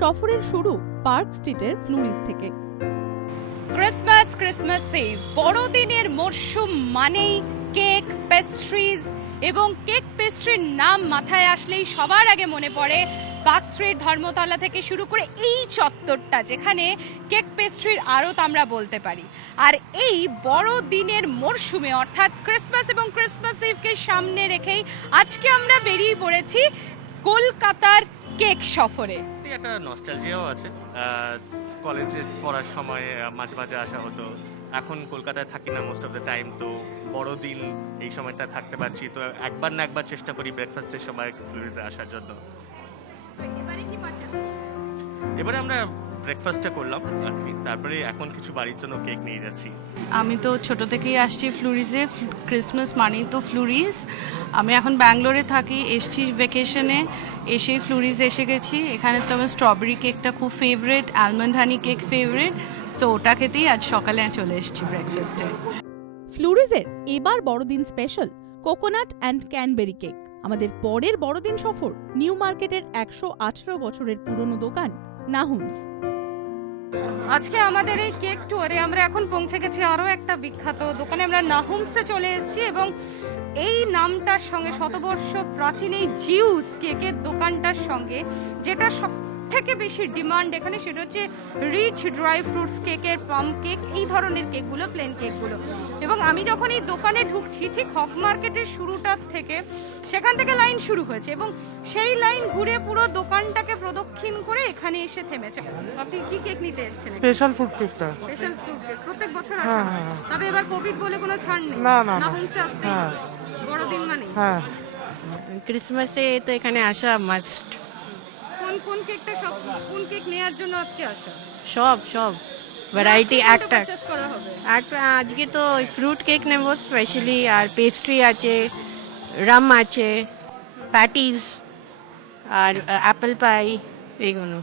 সফরের শুরু পার্ক স্ট্রিটের ফ্লুরিস থেকে। ক্রিসমাস ইভ বড়দিনের মরশুম মানেই কেক, পেস্ট্রিজ এবং কেক পেস্ট্রির নাম মাথায় আসলেই সবার আগে মনে পড়ে পার্ক স্ট্রিট, ধর্মতলা থেকে শুরু করে এই চত্বরটা, যেখানে কেক পেস্ট্রির আড়ত আমরা বলতে পারি। আর এই বড়দিনের মরশুমে অর্থাৎ ক্রিসমাস এবং ক্রিসমাস ইভকে সামনে রেখেই আজকে আমরা বেরিয়ে পড়েছি কলকাতার কেক সফরে। একটা নস্টালজিয়াও আছে। কলেজে পড়ার সময় মাঝে মাঝে আসা হতো। এখন কলকাতায় থাকি না মোস্ট অফ দ্য টাইম, তো বড়দিন এই সময়টা থাকতে পারছি, তো একবার না একবার চেষ্টা করি ব্রেকফাস্টের সময় ফ্লুরিজে আসার জন্য। তো এবারে কি পারচেজ? এবারে আমরা ব্রেকফাস্টটা করলাম আর কি, তারপরে এখন কিছু বাড়ির জন্য কেক নিয়ে যাচ্ছি। আমি তো ছোট থেকেই আসছি ফ্লুরিজে, ক্রিসমাস মানেই তো ফ্লুরিজ। আমি এখন ব্যাঙ্গালোরে থাকি, এসছি ভ্যাকেশনে, এসেই ফ্লুরিজ এসে গেছি। এখানে তো আমার স্ট্রবেরি কেকটা খুব ফেভারিট, আলমন্ড হানি কেক ফেভারিট, সো ওটা খেতেই আজ সকালে চলে এসেছি ব্রেকফাস্টে। ফ্লুরিজের এবার বড়দিন special coconut and cranberry cake. আমাদের পরের বড়দিন সফর নিউ মার্কেটের 118 বছরের পুরনো দোকান নাহুমস। আজকে আমাদের এই কেক ট্যুরে আমরা এখন পৌঁছে গেছি আরও একটা বিখ্যাত দোকানে। আমরা নাহুমসে চলে এসেছি এবং এই নামটার সঙ্গে শতবর্ষ প্রাচীন এই জিউস কেকের দোকানটার সঙ্গে যেটা সব থেকে বেশি ডিমান্ড এখানে, সেটা হচ্ছে রিচ ড্রাই ফ্রুটস কেকের, প্লাম কেক, এই ধরনের কেকগুলো, প্লেন কেকগুলো। এবং আমি যখন এই দোকানে ঢুকছি, ঠিক হক মার্কেটের শুরুটার থেকে সেখান থেকে লাইন শুরু হয়েছে এবং সেই লাইন ঘুরে পুরো দোকানটাকে প্রদক্ষিণ করে এখানে এসে থেমেছে। আপনি কি কেক নিতে এসেছেন? স্পেশাল ফুড কেকটা। স্পেশাল ফ্রুট কেক প্রত্যেক বছর আসে? হ্যাঁ, হ্যাঁ, হ্যাঁ। তবে এবার কোভিড বলে কোনো ছাড় নেই? না, না, না। নাহুমসে আসতেই হ্যাঁ। হবে। বড়দিন মানে হ্যাঁ, ক্রিসমাসে তো এখানে আসা মাস্ট। কোন কেকটা, সব কোন কেক নেয়ার জন্য আজকে আসা? সব ভ্যারাইটি একটা পারচেজ করা হবে। আজকে তো ফ্রুট কেক নেব স্পেশালি, আর পেস্ট্রি আছে, রাম আছে, প্যাটিস আর অ্যাপেল পাই, এইগুলো।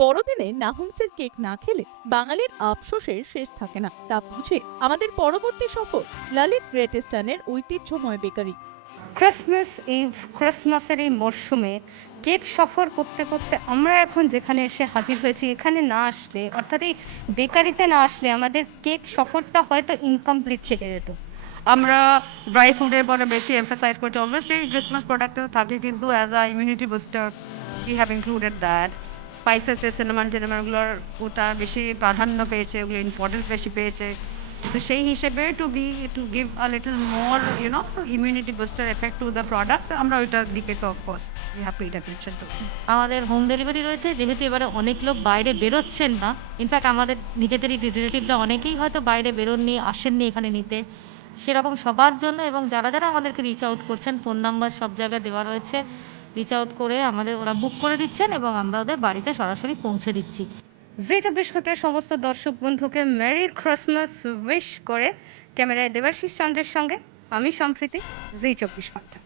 বড়দিনে নাহুমসের কেক না খেলে বাঙালির আফসোসের শেষ থাকে না। তা বুঝে আমাদের পরবর্তী সফর ললিত গ্রেট ইস্টার্নের ঐতিহ্যময় বেকারি। ক্রিসমাস ইভ, ক্রিসমাসের এই মরশুমে কেক সফর করতে করতে আমরা এখন যেখানে এসে হাজির হয়েছি, এখানে না আসলে অর্থাৎ এই বেকারিতে না আসলে আমাদের কেক সফরটা হয়তো ইনকমপ্লিট থেকে যেত। আমরা ড্রাই ফ্রুটের পরে বেশি এমফাসাইজ করছি, অবভিয়াসলি ক্রিসমাস প্রোডাক্টও থাকে, কিন্তু as a immunity booster we have included that. স্পাইসেসে সিনেমাগুলোর ওটা বেশি প্রাধান্য পেয়েছে, ওগুলো ইম্পর্টেন্স বেশি পেয়েছে। তো সেই হিসেবে to give a little more immunity booster effect to the products, আমরা ওইটার দিকে তো of course we have paid attention to. আমাদের হোম ডেলিভারি রয়েছে, যেহেতু এবারে অনেক লোক বাইরে বেরোচ্ছেন না। ইনফ্যাক্ট আমাদের নিজেদেরই রিলেটিভরা অনেকেই হয়তো বাইরে বেরোননি, আসেননি এখানে নিতে, সেরকম সবার জন্য এবং যারা যারা আমাদেরকে রিচ আউট করছেন, ফোন নাম্বার সব জায়গায় দেওয়া রয়েছে, রিচ আউট করে আমাদের ওরা বুক করে দিচ্ছেন এবং আমরা ওদের বাড়িতে সরাসরি পৌঁছে দিচ্ছি। জি 24 ঘন্টার সমস্ত দর্শক বন্ধুকে মেরি ক্রিসমাস উইশ করে ক্যামেরায় দেবাশিস চন্দ্রের সঙ্গে আমি সম্প্রীতি, জি 24 ঘন্টা।